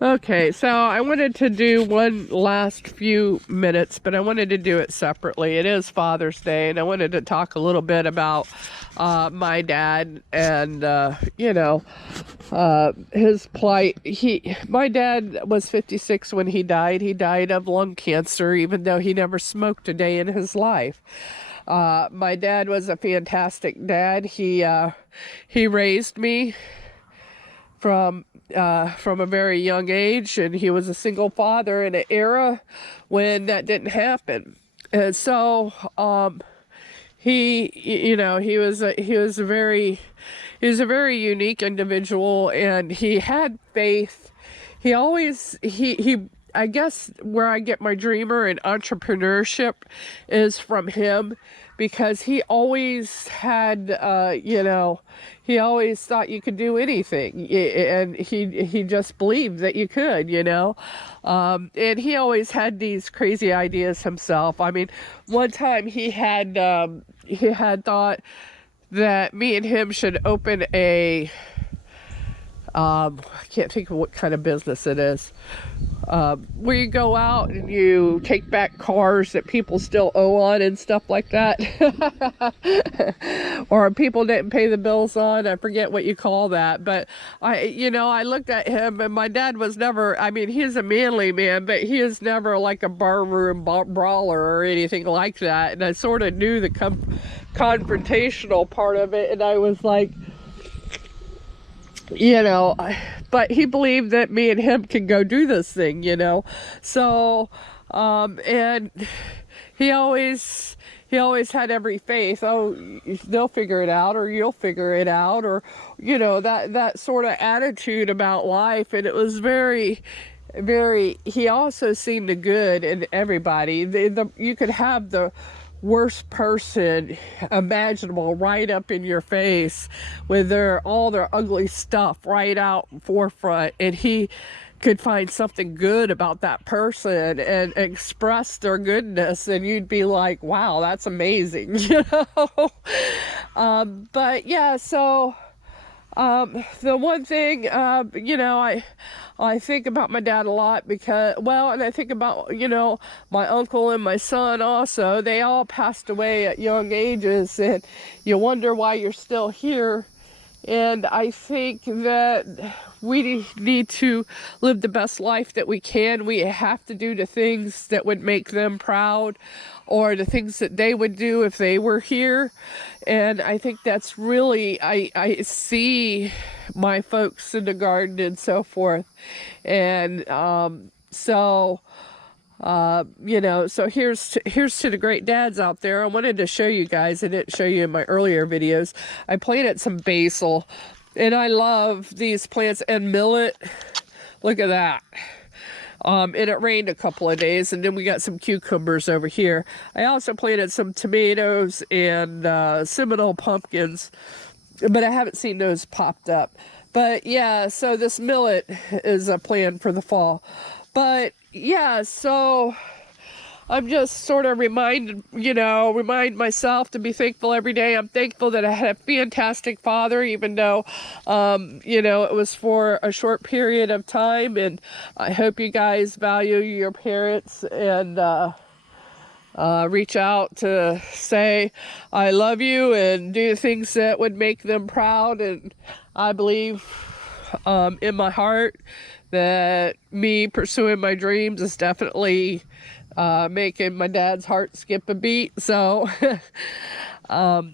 Okay, so I wanted to do one last few minutes, but I wanted to do it separately. It is Father's Day, and I wanted to talk a little bit about my dad and his plight. My dad was 56 when he died. He died of lung cancer, even though he never smoked a day in his life. My dad was a fantastic dad. He raised me from a very young age, and he was a single father in an era when that didn't happen. And so he was a very unique individual, and he had faith. He always he I guess where I get my dreamer and entrepreneurship is from him, because he always had, he always thought you could do anything, and he just believed that you could, and he always had these crazy ideas himself. I mean, one time he had thought that me and him should open a I can't think of what kind of business it is, where you go out and you take back cars that people still owe on and stuff like that. Or people didn't pay the bills on. I forget what you call that. But I looked at him, and my dad was never, I mean, he's a manly man, but he is never like a barroom brawler or anything like that. And I sort of knew the confrontational part of it, and I was like, but he believed that me and him could go do this thing, so and he always had every faith. Oh, they'll figure it out, or you'll figure it out, or that sort of attitude about life. And it was very, very, he also seen the good in everybody. You could have the worst person imaginable right up in your face with all their ugly stuff right out forefront, and he could find something good about that person and express their goodness, and you'd be like, wow, that's amazing. But yeah, so the one thing, I think about my dad a lot, because, well, and I think about, my uncle and my son also. They all passed away at young ages, and you wonder why you're still here. And I think that we need to live the best life that we can. We have to do the things that would make them proud, or the things that they would do if they were here. And I think that's really, I see my folks in the garden and so forth. And so here's to the great dads out there. I wanted to show you guys, I didn't show you in my earlier videos, I planted some basil, and I love these plants, and millet. Look at that. And it rained a couple of days, and then we got some cucumbers over here. I also planted some tomatoes and Seminole pumpkins, but I haven't seen those popped up. But yeah, so this millet is a plan for the fall. But yeah, so I'm just sort of remind myself to be thankful every day. I'm thankful that I had a fantastic father, even though, it was for a short period of time. And I hope you guys value your parents and reach out to say, I love you, and do things that would make them proud. And I believe in my heart that me pursuing my dreams is definitely making my dad's heart skip a beat. So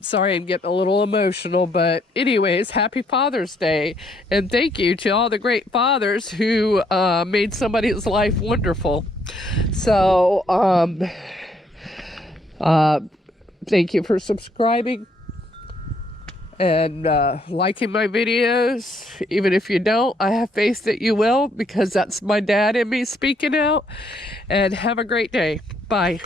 sorry, I'm getting a little emotional, but anyways, happy Father's Day, and thank you to all the great fathers who made somebody's life wonderful. So thank you for subscribing and liking my videos. Even if you don't, I have faith that you will, because that's my dad in me speaking out. And have a great day. Bye.